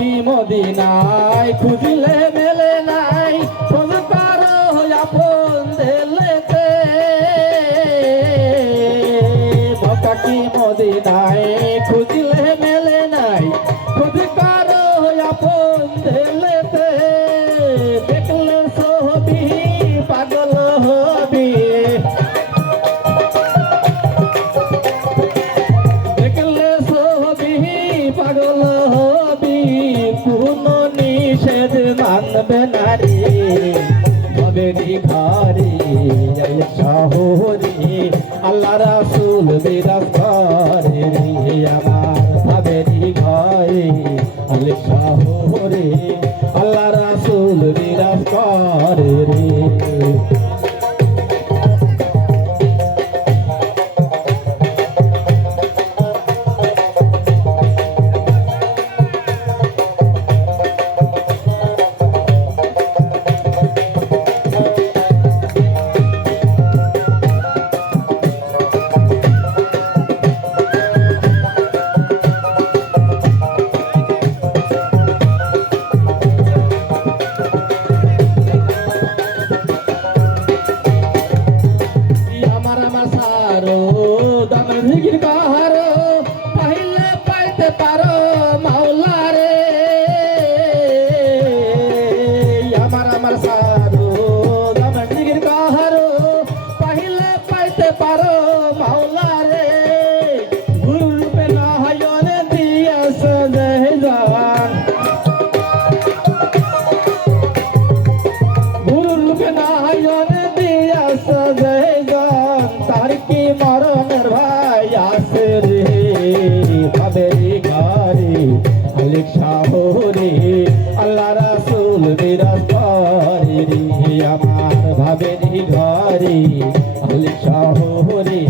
কি মদিনায় খুঁজলে মেলে নাই, খোঁজ কারো আপন দিলেতে। মক্কা কি মদিনায় খুঁজলে মেলে নাই, খোঁজ কারো আপন দিলেতে। দেখলে ছবি পাগল হবি, দেখলে ছবি পাগল হবি, কোন নিষেধ মানবে না রে। ভবেরি ঘরে শহরে আল্লাহ রাসূল বিরাজ করে রে। আমার ভবেরি ঘরে আলে শহরে আল্লাহ রাসূল বিরাজ করে রে। জিকির কাহারো পাইলে পাইতে পারো মাওলা রে। আমার সারো দামান জিকির কাহারো পাইলে পাইতে পারো মাওলা রে। গুরু রূপে না হায়নে দিয়াছ জাহান, গুরু রূপে না হায়নে দিয়াছ জাহান। তার কি মরণের ভাই আছে রে। ভবেরি ঘরে আলে শহরে আল্লাহ রাসূল বিরাজ করে রে। আমার ভবেরি ঘরে আলে শহরে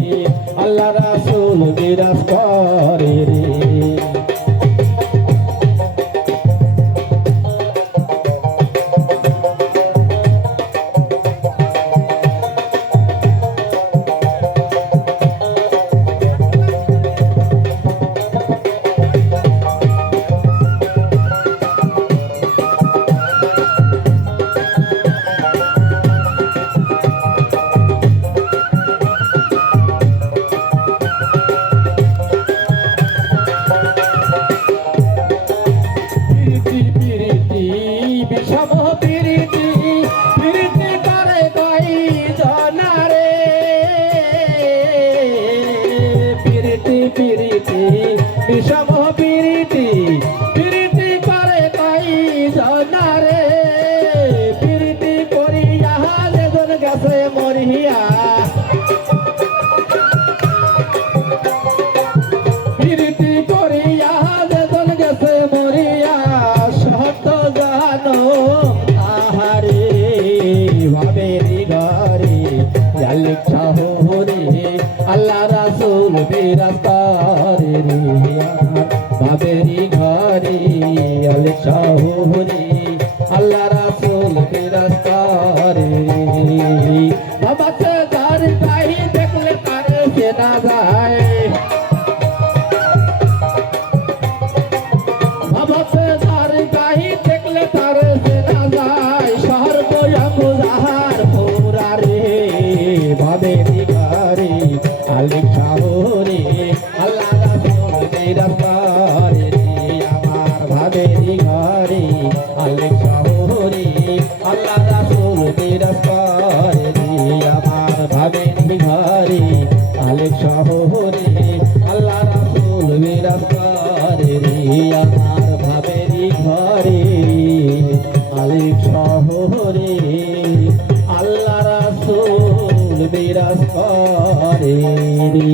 আল্লাহ রাসূল বিরাজ করে রে। বিষম পিরিতি পিরিতি করে তাই জানারে। পিরিতি করিয়া যেজন গেছে মরিয়া, পিরিতি করিয়া যেজন গেছে মরিয়া। সত্য জানো তাহারে ভবেরি ঘরে আলে শহরে আল্লাহ রাসূল বিরাজ করে রে। ভবেরি ঘরে আলে শহরে আল্লাহ রাসূল বিরাজ করে রে। বাবাতে যার গাই দেখলে তার চেনা যায়, বাবাতে যার গাই দেখলে তার চেনা যায়। সর্বঙ্গ যাহার পুরা রে। ভবেরি ঘরে আলে শহরে আল্লাহ রাসূল বিরাজ করে রে। আমার ভবেরি ঘরে আলে শহরে আল্লাহ রাসূল বিরাজ করে রে। আমার ভবেরি ঘরে আলে শহরে আল্লাহ রাসূল বিরাজ করে রে। আমার ভবেরি ঘরে আলে শহরে আল্লাহ রাসূল বিরাজ করে রে।